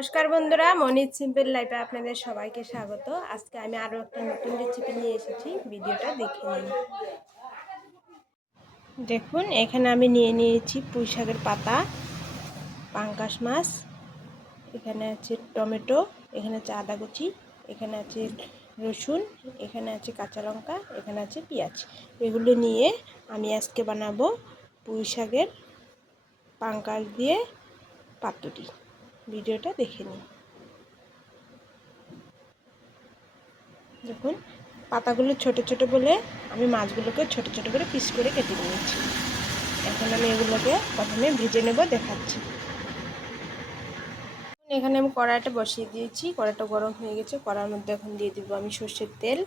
নমস্কার বন্ধুরা, Moniz simple লাইফে আপনাদের সবাইকে স্বাগত। আজকে আমি আরও একটা নতুন রেসিপি নিয়ে এসেছি, ভিডিওটা দেখে নিন। দেখুন, এখানে আমি নিয়ে নিয়েছি পুঁই শাকের পাতা, পাঙ্গাস মাছ, এখানে আছে টমেটো, এখানে আছে আদা কুচি, এখানে আছে রসুন, এখানে আছে কাঁচা লঙ্কা, এখানে আছে পেঁয়াজ। এগুলো নিয়ে আমি আজকে বানাবো পুঁই শাকের পাঙ্গাস দিয়ে পাতুরি। ভিডিওটা দেখে নিন। দেখুন, পাতাগুলো ছোট ছোট বলে আমি মাছগুলোকে ছোট ছোট করে পিস করে কেটে নিয়েছি। এখন আমি এগুলোকে প্রথমে ভেজে নেব, দেখাচ্ছি। এখানে আমি কড়াইটা বসিয়ে দিয়েছি, কড়াইটা গরম হয়ে গেছে। কড়াইর মধ্যে এখন দিয়ে দিব আমি সর্ষের তেল।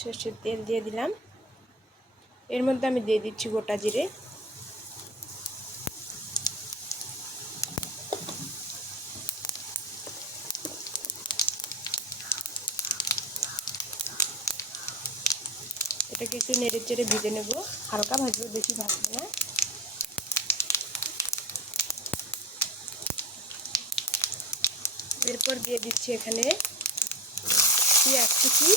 সর্ষের তেল দিয়ে দিলাম। এর মধ্যে আমি দিয়ে দিচ্ছি গোটা জিরে, এটাকে একটু নেড়ে চেড়ে ভেজে নেব, হালকা ভাজবো, বেশি ভাজবো না। এরপর দিয়ে দিচ্ছি এখানে পেঁয়াজ কুচি,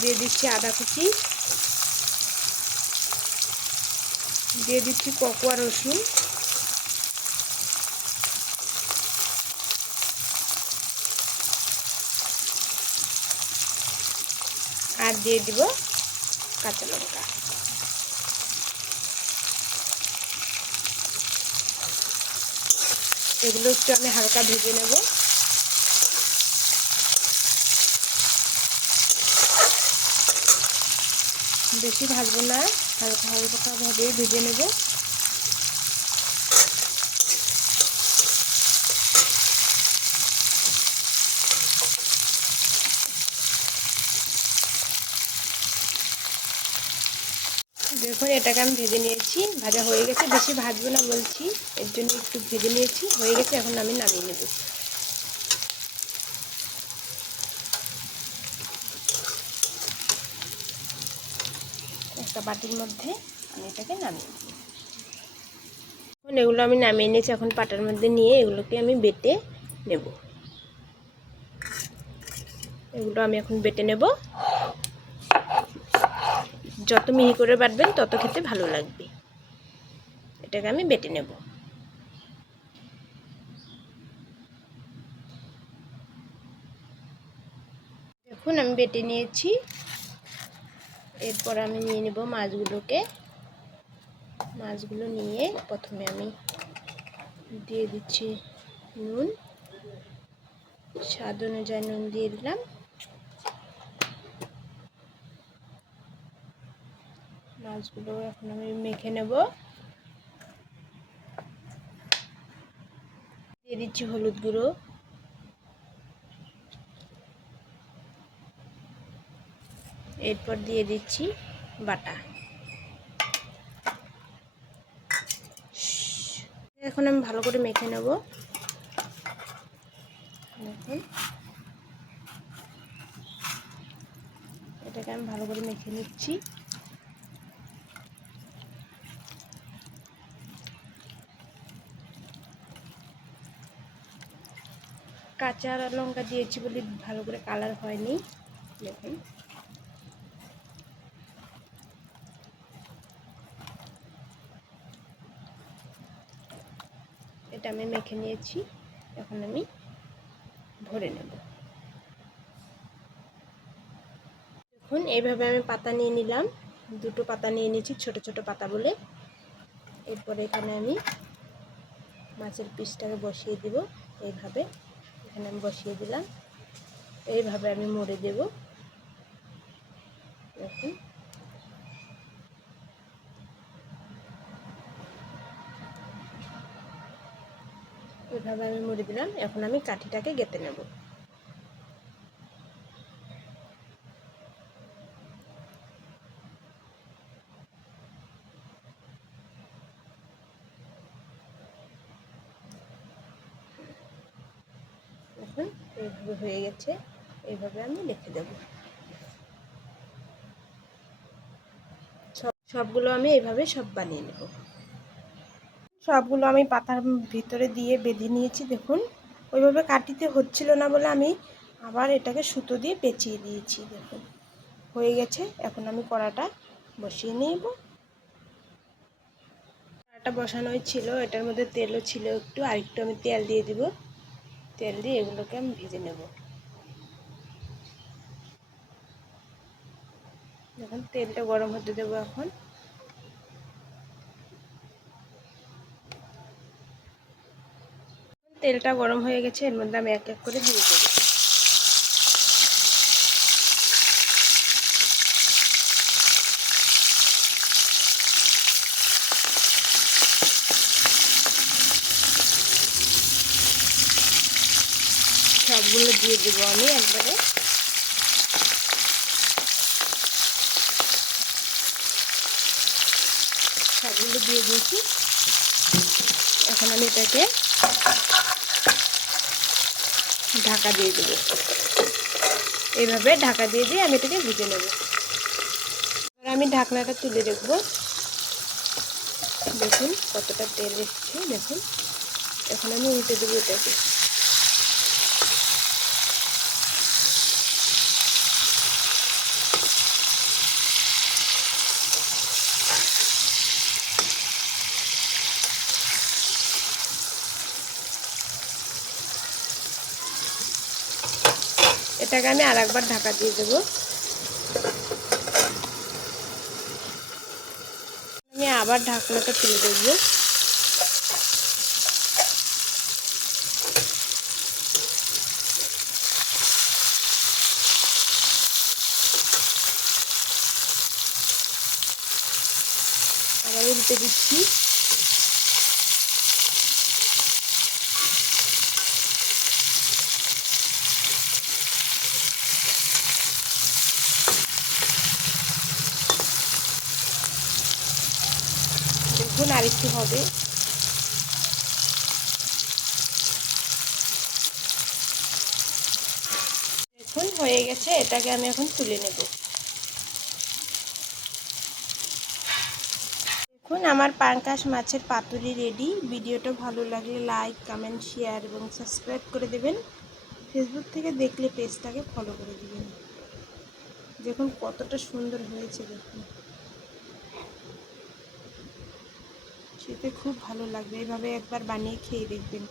দিয়ে দিচ্ছি আদা কুচি, দিয়ে দিচ্ছি ককুয়া রসুন, আর দিয়ে দিব কাঁচা লঙ্কা। এগুলো একটু আমি হালকা ভেজে নেব। বেশি ভাজবো না, হালকা হালকা ভাবে ভেজে নেব। দেখুন, এটাকে আমি ভেজে নিয়েছি, ভাজা হয়ে গেছে। বেশি ভাজবো না বলছি, এর জন্য একটু ভেজে নিয়েছি, হয়ে গেছে। এখন আমি নামিয়ে নেব। একটা বাটির মধ্যে আমি এটাকে নামিয়ে নেব। এখন এগুলো আমি নামিয়ে নিয়েছি, এখন পাটার মধ্যে নিয়ে এগুলোকে আমি বেটে নেব। এগুলো আমি এখন বেটে নেব। যত মিহি করে বাটবেন তত খেতে ভালো লাগবে। এটাকে আমি বেটে নেব। দেখুন, আমি বেটে নিয়েছি। এরপর আমি নিয়ে নেব মাছগুলোকে। মাছগুলো নিয়ে প্রথমে আমি দিয়ে দিচ্ছি নুন, স্বাদ অনুযায়ী নুন দিয়ে দিলাম। মাছগুলো এখন আমি মেখে নেব। দিয়ে দিচ্ছি হলুদ গুঁড়ো, এরপর দিয়ে দিচ্ছি বাটা। এখন আমি ভালো করে মেখে নেব। দেখুন, এটাকে আমি ভালো করে মেখে নিচ্ছি। কাঁচা লঙ্কা দিয়েছি বলে ভালো করে কালার হয়নি। দেখুন, এটা আমি মেখে নিয়েছি। এখন আমি ভরে নেব। দেখুন, এইভাবে আমি পাতা নিয়ে নিলাম। দুটো পাতা নিয়ে নিয়েছি, ছোট ছোট পাতা বলে। এরপরে এখানে আমি মাছের পিসটাকে বসিয়ে দেব। এইভাবে এখানে আমি বসিয়ে দিলাম। এইভাবে আমি মুড়ে দেব। দেখুন, এইভাবে আমি মুড়ে দিলাম। এখন আমি কাঠিটাকে গেঁথে নেব। দেখুন, এইভাবে হয়ে গেছে। এইভাবে আমি রেখে দেব। সবগুলো আমি এইভাবে সব বানিয়ে নেব। সবগুলো আমি পাতার ভিতরে দিয়ে বেঁধে নিয়েছি। দেখুন ওইভাবে কাটিতে হচ্ছিল না বলে আমি আবার এটাকে সুতো দিয়ে পেঁচিয়ে দিয়েছি। দেখুন হয়ে গেছে। এখন আমি কড়াটা বসিয়ে নেব। কড়াটা বসানোই ছিল, এটার মধ্যে তেলও ছিল একটু, আরেকটু আমি তেল দিয়ে দিব। তেল দিয়ে এগুলোকে আমি ভেজে নেব। দেখুন তেলটা গরম হতে দেবো। এখন তেলটা গরম হয়ে গেছে, এর মধ্যে আমি এক এক করে দিয়ে দেবো। সবগুলো দিয়ে দেবো আমি একবারে। সবগুলো দিয়ে দিয়েছি। এখন আমি এটাকে ঢাকা দিয়ে দেবো। এইভাবে ঢাকা দিয়ে দিয়ে আমি এটাকে ভেজে নেব। এবার আমি ঢাকনাটা তুলে রাখবো। দেখুন কতটা তেল এসছে। দেখুন এখন আমি উল্টে দেবো এটাকে। এটাকে আমি আর একবার ঢাকা দিয়ে দেবো। আমি আবার ঢাকনাটা তুলে দেবো। আবার উল্টে দিচ্ছি। দেখুন আরেকটু হবে। দেখুন হয়ে গেছে। এটাকে আমি এখন তুলে নেব। দেখুন আমার পাঙ্গাস মাছের পাতুরি রেডি। ভিডিওটা ভালো লাগলে লাইক, কমেন্ট, শেয়ার এবং সাবস্ক্রাইব করে দেবেন। ফেসবুক থেকে দেখলে পেজটাকে ফলো করে দেবেন। দেখুন কতটা সুন্দর হয়েছে। দেখুন খেতে খুব ভালো লাগবে। এইভাবে একবার বানিয়ে খেয়ে দেখবেন।